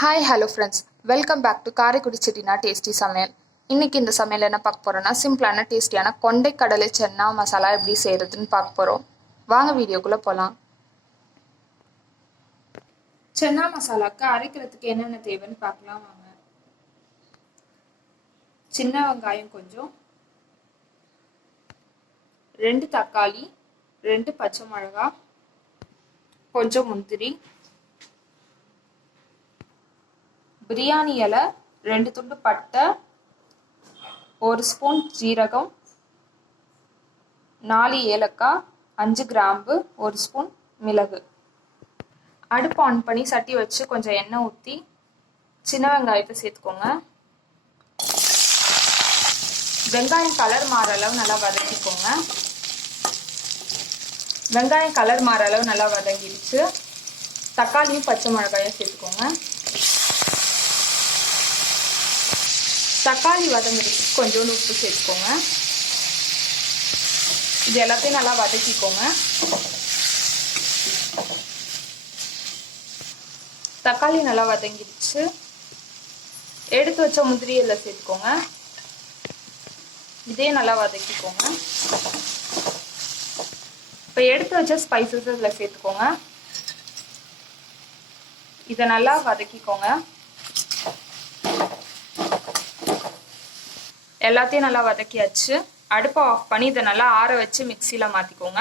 Hi hello friends, welcome back to Karaikudi Chettinad tasty சமையல். இன்றைக்கி இந்த சமையல் என்ன பார்க்க போகிறோன்னா, சிம்பிளான டேஸ்டியான கொண்டை கடலை சென்னா மசாலா எப்படி செய்கிறதுன்னு பார்க்க போகிறோம். வாங்க வீடியோக்குள்ளே போகலாம். சென்னா மசாலாவுக்கு அரைக்கிறதுக்கு என்னென்ன தேவைன்னு பார்க்கலாம் வாங்க. சின்ன வெங்காயம் கொஞ்சம், 2 தக்காளி, 2 பச்சை மிளகா, கொஞ்சம் முந்திரி, பிரியாணி இலை, 2 துண்டு பட்டை, 1 ஸ்பூன் ஜீரகம், 4 ஏலக்காய், 5 கிராம்பு, 1 ஸ்பூன் மிளகு. அடுப்பு ஆன் பண்ணி சட்டி வச்சு கொஞ்சம் எண்ணெய் ஊற்றி சின்ன வெங்காயத்தை சேர்த்துக்கோங்க. வெங்காயம் கலர் மாற அளவு நல்லா வதக்கிக்கோங்க. வெங்காயம் கலர் மாற அளவு நல்லா வதங்கிடுச்சு. தக்காளியும் பச்சை மிளகாயும் சேர்த்துக்கோங்க. தக்காளி வதங்கிடுச்சு, கொஞ்சோண்டு உப்பு சேர்த்துக்கோங்க. இது எல்லாத்தையும் நல்லா வதக்கிக்கோங்க. தக்காளி நல்லா வதங்கிடுச்சு. எடுத்து வச்ச முந்திரி எல்லாம் சேர்த்துக்கோங்க. இதே நல்லா வதக்கிக்கோங்க. இப்போ எடுத்து வச்ச ஸ்பைசஸ் இதில் சேர்த்துக்கோங்க. இதை நல்லா வதக்கிக்கோங்க. எல்லாத்தையும் நல்லா வதக்கியாச்சு. அடுப்பை ஆஃப் பண்ணி இதை நல்லா ஆற வச்சு மிக்சியில் மாற்றிக்கோங்க.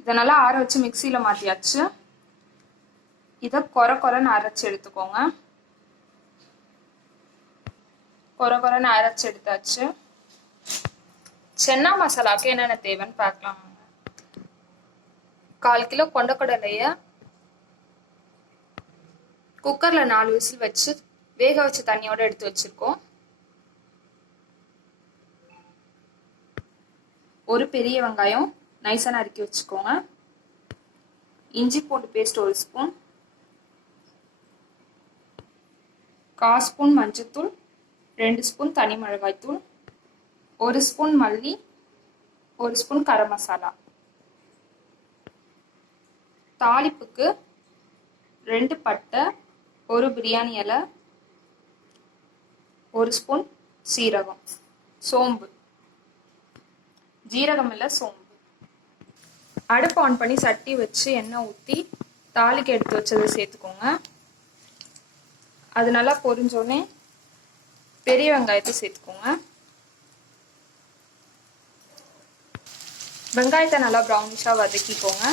இதை நல்லா ஆற வச்சு மிக்சியில் மாற்றியாச்சு. இதை கொரன்னு அரைச்சி எடுத்துக்கோங்க. கொரன்னு அரைச்சி எடுத்தாச்சு. சென்னா மசாலாவுக்கு என்னென்ன தேவைன்னு பார்க்கலாம். 1/4 கிலோ கொண்டக்கடலையை குக்கரில் 4 விசில் வச்சு வேக வச்ச தண்ணியோட எடுத்து வச்சிருக்கோம். ஒரு பெரிய வெங்காயம் நைஸா நறுக்கி வச்சுக்கோங்க. இஞ்சி பூண்டு பேஸ்ட் 1 ஸ்பூன், 1/4 ஸ்பூன் மஞ்சத்தூள், 2 ஸ்பூன் தனி மிளகாய் தூள், 1 ஸ்பூன் மல்லி, 1 ஸ்பூன் கரம் மசாலா. தாளிப்புக்கு 2 பட்டை, 1 பிரியாணி இலை, 1 ஸ்பூன் சீரகம், சோம்பு, ஜீரகம் இல்லை சோம்பு. அடுப்பு ஆன் பண்ணி சட்டி வச்சு எண்ணெய் ஊற்றி தாளிக்கு எடுத்து வச்சதை சேர்த்துக்கோங்க. அது நல்லா பொரிஞ்சோடனே பெரிய வெங்காயத்தை சேர்த்துக்கோங்க. வெங்காயத்தை நல்லா ப்ரௌனிஷாக வதக்கிக்கோங்க.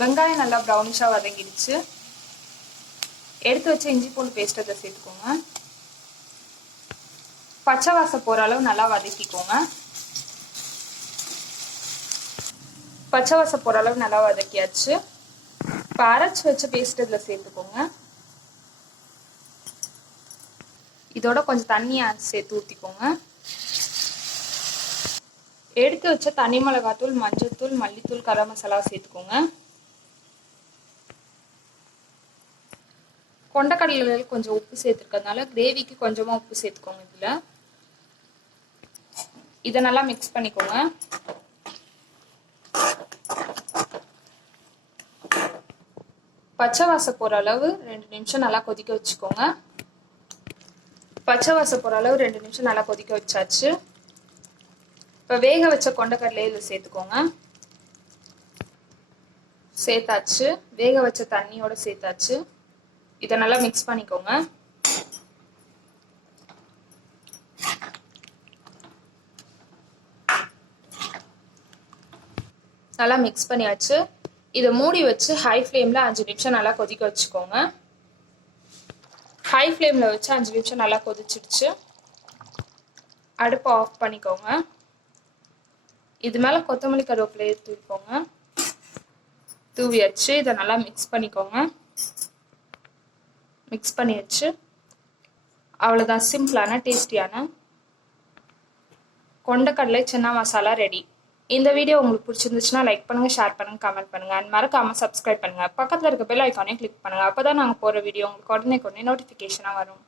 வெங்காயம் நல்லா ப்ரௌனிஷாக வதங்கிடுச்சு. எடுத்து வச்ச இஞ்சி பூண்டு பேஸ்ட் அதை சேர்த்துக்கோங்க. பச்சை வாசம் போகிற அளவு நல்லா வதக்கிக்கோங்க. பச்சை வாசம் போகிற அளவு நல்லா வதக்கியாச்சு. இப்போ அரைச்சி வச்ச பேஸ்ட் இதில் சேர்த்துக்கோங்க. இதோட கொஞ்சம் தண்ணியை சேர்த்து ஊற்றிக்கோங்க. எடுத்து வச்ச தனி மிளகாத்தூள், மஞ்சத்தூள், மல்லித்தூள், கரம் மசாலா சேர்த்துக்கோங்க. கொண்டக்கடலையில் கொஞ்சம் உப்பு சேர்த்துருக்கிறதுனால கிரேவிக்கு கொஞ்சமாக உப்பு சேர்த்துக்கோங்க. இதை நல்லா மிக்ஸ் பண்ணிக்கோங்க. பச்சை வாசம் போகிற அளவு 2 நிமிஷம் நல்லா கொதிக்க வச்சுக்கோங்க. பச்சை வாசம் போகிற அளவு 2 நிமிஷம் நல்லா கொதிக்க வச்சாச்சு. இப்போ வேக வச்ச கொண்டக்கடலையை இதில் சேர்த்துக்கோங்க. சேர்த்தாச்சு. வேக வச்ச தண்ணியோட சேர்த்தாச்சு. இதை நல்லா மிக்ஸ் பண்ணிக்கோங்க. நல்லா மிக்ஸ் பண்ணியாச்சு. இதை மூடி வச்சு ஹை ஃப்ளேமில் 5 நிமிஷம் நல்லா கொதிக்க வச்சுக்கோங்க. ஹை ஃப்ளேமில் வச்சு 5 நிமிஷம் நல்லா கொதிச்சிடுச்சு. அடுப்பை ஆஃப் பண்ணிக்கோங்க. இது மேலே கொத்தமல்லி கருவேப்பிலையை தூவிக்கோங்க. தூவி வச்சு இதை நல்லா மிக்ஸ் பண்ணிக்கோங்க. மிக்ஸ் பண்ணி வச்சு அவ்வளோதான், சிம்பிளான டேஸ்டியான கொண்டக்கடலை சென்னா மசாலா ரெடி. இந்த வீடியோ உங்களுக்கு பிடிச்சிருந்துச்சுன்னா லைக் பண்ணுங்கள், ஷேர் பண்ணுங்கள், கமெண்ட் பண்ணுங்கள். அண்ட் மறக்காமல் சப்ஸ்கிரைப் பண்ணுங்கள். பக்கத்தில் இருக்க பெல் ஐக்கானே கிளிக் பண்ணுங்கள். அப்போ தான் நாங்கள் போகிற வீடியோ உங்களுக்கு உடனே நோட்டிஃபிகேஷனாக வரும்.